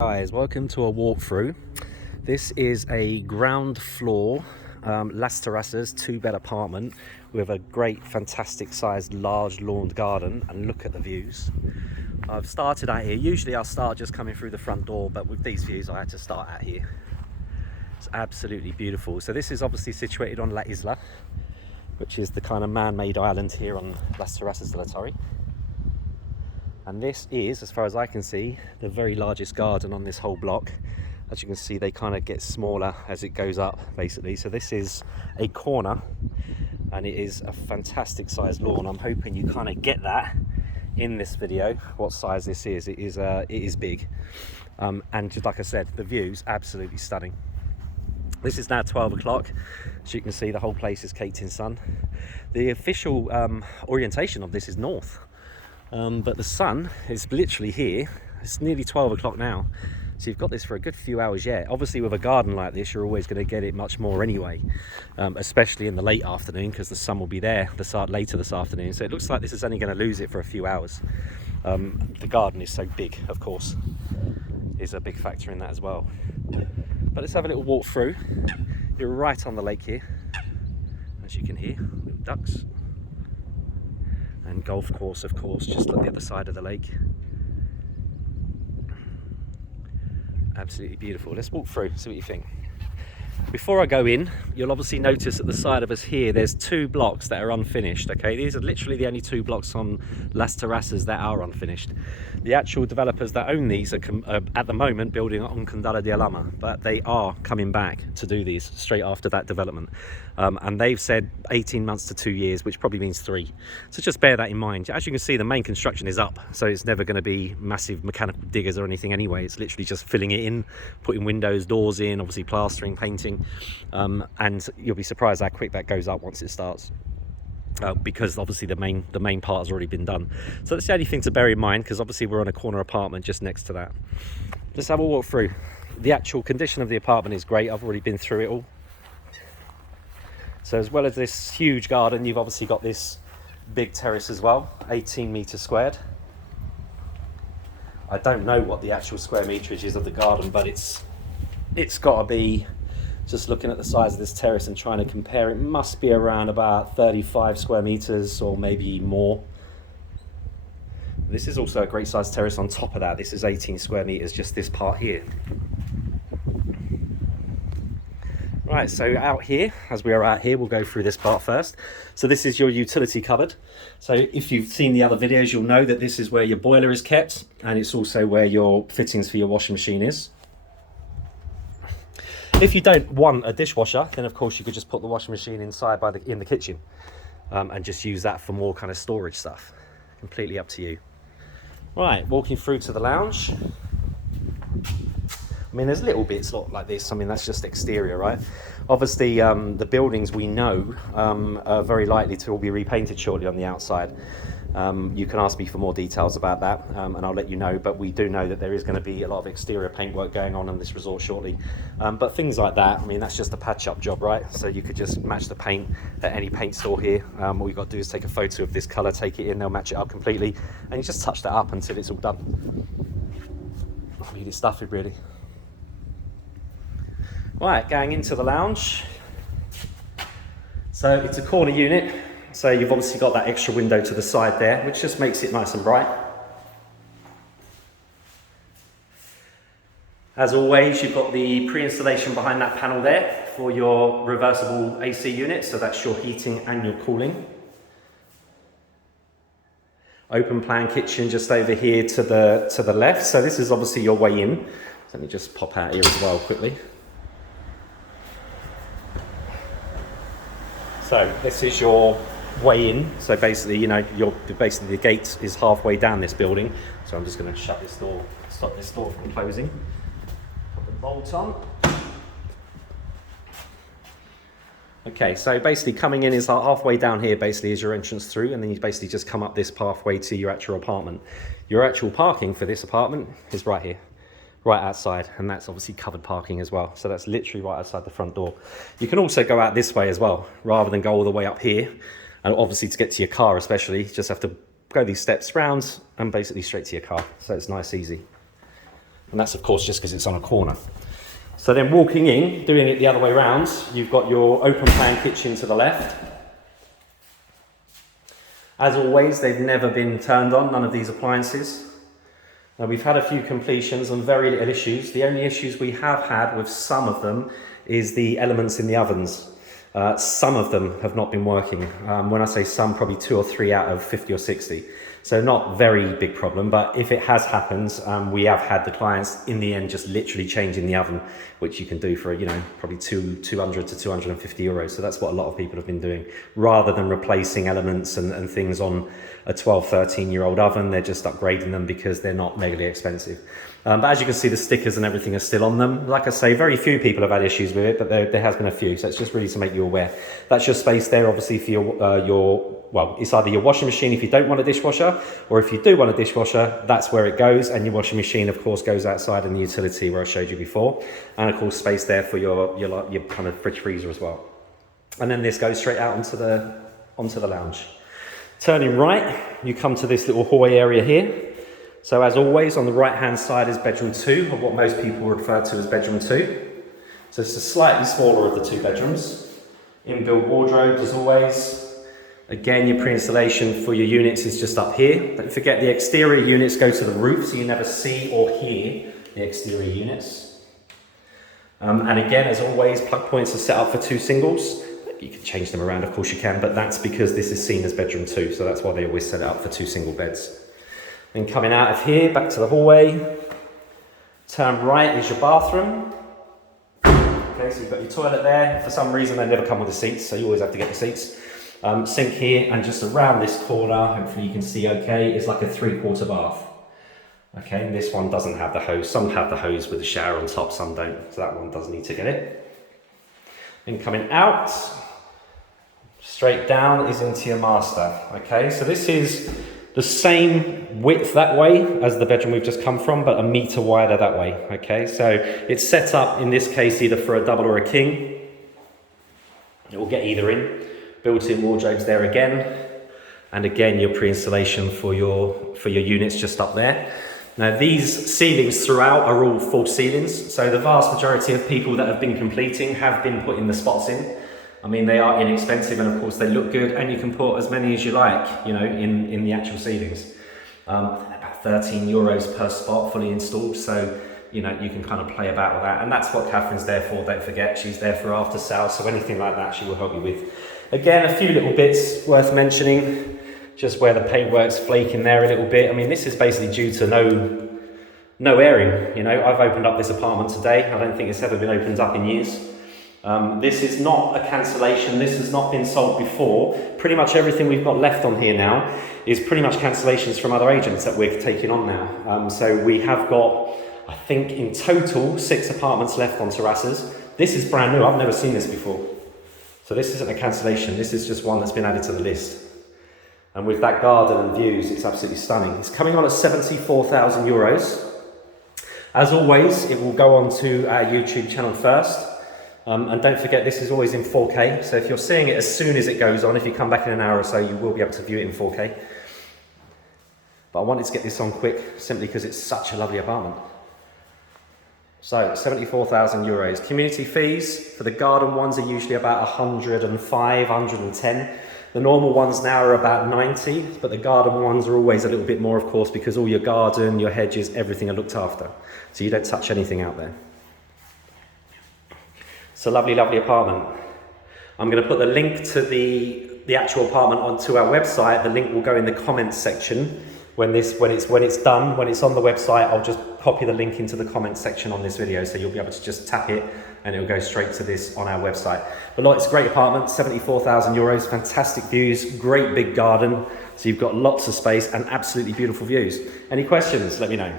Guys, welcome to a walkthrough. This is a ground floor Las Terrazas 2-bed apartment with a great, fantastic sized, large lawned garden, and look at the views. I've started out here. Usually I'll start just coming through the front door, but with these views I had to start out here. It's absolutely beautiful. So this is obviously situated on La Isla, which is the kind of man-made island here on Las Terrazas de la Torre. And this is, as far as I can see, the very largest garden on this whole block. As you can see, they kind of get smaller as it goes up, basically. So this is a corner, and it is a fantastic sized lawn. I'm hoping you kind of get that in this video, what size this is. It is big. And just like I said, the view's absolutely stunning. This is now 12 o'clock. As you can see, the whole place is caked in sun. The official orientation of this is north. But the sun is literally here. It's nearly 12 o'clock now, so you've got this for a good few hours yet. Obviously with a garden like this, you're always going to get it much more anyway, especially in the late afternoon, because the sun will be there later this afternoon. So it looks like this is only going to lose it for a few hours. The garden is so big, of course, is a big factor in that as well. But let's have a little walk through. You're right on the lake here, as you can hear, little ducks. And golf course, of course, just on the other side of the lake. Absolutely beautiful. Let's walk through, see what you think. Before I go in, you'll obviously notice at the side of us here, there's 2 blocks that are unfinished, okay? These are literally the only 2 blocks on Las Terrazas that are unfinished. The actual developers that own these are at the moment building on Condado de Alama, but they are coming back to do these straight after that development. And they've said 18 months to 2 years, which probably means 3. So just bear that in mind. As you can see, the main construction is up, so it's never going to be massive mechanical diggers or anything anyway. It's literally just filling it in, putting windows, doors in, obviously plastering, painting. And you'll be surprised how quick that goes up once it starts. Because obviously the main part has already been done. So that's the only thing to bear in mind, because obviously we're on a corner apartment just next to that. Let's have a walk through. The actual condition of the apartment is great. I've already been through it all. So as well as this huge garden, you've obviously got this big terrace as well, 18 meters squared. I don't know what the actual square meterage is of the garden, but it's got to be, just looking at the size of this terrace and trying to compare, it must be around about 35 square meters or maybe more. This is also a great size terrace on top of that. This is 18 square meters, just this part here. Right, so out here, as we are out here, we'll go through this part first. So this is your utility cupboard. So if you've seen the other videos, you'll know that this is where your boiler is kept, and it's also where your fittings for your washing machine is. If you don't want a dishwasher, then of course you could just put the washing machine inside in the kitchen, and just use that for more kind of storage stuff. Completely up to you. Right, walking through to the lounge. I mean, there's little bits like this. I mean, that's just exterior, right? Obviously, the buildings we know are very likely to all be repainted shortly on the outside. You can ask me for more details about that, and I'll let you know. But we do know that there is going to be a lot of exterior paint work going on in this resort shortly. But things like that, I mean, that's just a patch-up job, right? So you could just match the paint at any paint store here. All you've got to do is take a photo of this colour, take it in, they'll match it up completely, and you just touch that up until it's all done. I mean, it's stuffy, really. Right, going into the lounge. So it's a corner unit. So you've obviously got that extra window to the side there, which just makes it nice and bright. As always, you've got the pre-installation behind that panel there for your reversible AC unit. So that's your heating and your cooling. Open plan kitchen just over here to the left. So this is obviously your way in. So let me just pop out here as well quickly. So this is your way in. So basically, you know, basically the gate is halfway down this building. So I'm just going to shut this door, stop this door from closing. Put the bolt on. Okay, so basically coming in is halfway down here basically is your entrance through, and then you basically just come up this pathway to your actual apartment. Your actual parking for this apartment is right here, right outside, and that's obviously covered parking as well. So that's literally right outside the front door. You can also go out this way as well, rather than go all the way up here. And obviously to get to your car especially, you just have to go these steps round and basically straight to your car. So it's nice, easy. And that's of course just because it's on a corner. So then walking in, doing it the other way around, you've got your open plan kitchen to the left. As always, they've never been turned on, none of these appliances. Now we've had a few completions and very little issues. The only issues we have had with some of them is the elements in the ovens. Some of them have not been working. When I say some, probably 2 or 3 out of 50 or 60. So not very big problem, but if it has happened, we have had the clients in the end just literally changing the oven, which you can do for, you know, probably 200 to 250 euros. So that's what a lot of people have been doing, rather than replacing elements and things on a 12, 13-year-old oven. They're just upgrading them because they're not megally expensive. But as you can see, the stickers and everything are still on them. Like I say, very few people have had issues with it, but there has been a few. So it's just really to make you aware. That's your space there, obviously, for well, it's either your washing machine if you don't want a dishwasher, or if you do want a dishwasher, that's where it goes. And your washing machine, of course, goes outside in the utility where I showed you before. And of course, space there for your kind of fridge freezer as well. And then this goes straight out onto the lounge. Turning right, you come to this little hallway area here. So as always, on the right-hand side is bedroom 2, or what most people refer to as bedroom 2. So it's the slightly smaller of the 2 bedrooms. Inbuilt wardrobes as always. Again, your pre-installation for your units is just up here. Don't forget the exterior units go to the roof, so you never see or hear the exterior units. And again, as always, plug points are set up for 2 singles. You can change them around, of course you can, but that's because this is seen as bedroom 2, so that's why they always set it up for 2 single beds. Then coming out of here, back to the hallway, turn right is your bathroom. Okay, so you've got your toilet there. For some reason, they never come with the seats, so you always have to get the seats. Sink here, and just around this corner, hopefully you can see okay, is like a 3/4 bath. Okay, and this one doesn't have the hose. Some have the hose with the shower on top, some don't, so that one does need to get it. Then coming out, straight down is into your master. Okay, so this is the same width that way as the bedroom we've just come from, but 1 meter wider that way. Okay, so it's set up in this case either for a double or a king. It will get either in. Built-in wardrobes there again, and again your pre-installation for your units just up there. Now these ceilings throughout are all false ceilings, so the vast majority of people that have been completing have been putting the spots in. I mean, they are inexpensive, and of course they look good, and you can put as many as you like, you know, in the actual ceilings. About 13 euros per spot fully installed, so you know, you can kind of play about with that, and that's what Catherine's there for. Don't forget, she's there for after sales, so anything like that she will help you with. Again, a few little bits worth mentioning, just where the paintwork's flaking there a little bit. I mean, this is basically due to no airing. You know, I've opened up this apartment today. I don't think it's ever been opened up in years. This is not a cancellation. This has not been sold before. Pretty much everything we've got left on here now is pretty much cancellations from other agents that we're taking on now. So we have got, I think in total, 6 apartments left on Terrazas. This is brand new. I've never seen this before. So this isn't a cancellation, this is just one that's been added to the list. And with that garden and views, it's absolutely stunning. It's coming on at 74,000 euros. As always, it will go on to our YouTube channel first. And don't forget, this is always in 4K. So if you're seeing it as soon as it goes on, if you come back in an hour or so, you will be able to view it in 4K. But I wanted to get this on quick, simply because it's such a lovely apartment. So 74,000 euros. Community fees for the garden ones are usually about 105, 110. The normal ones now are about 90, but the garden ones are always a little bit more, of course, because all your garden, your hedges, everything are looked after. So you don't touch anything out there. It's a lovely, lovely apartment. I'm going to put the link to the actual apartment onto our website. The link will go in the comments section. When it's done, when it's on the website, I'll just copy the link into the comments section on this video, so you'll be able to just tap it and it'll go straight to this on our website. But look, it's a great apartment, 74,000 euros, fantastic views, great big garden, so you've got lots of space and absolutely beautiful views. Any questions? Let me know.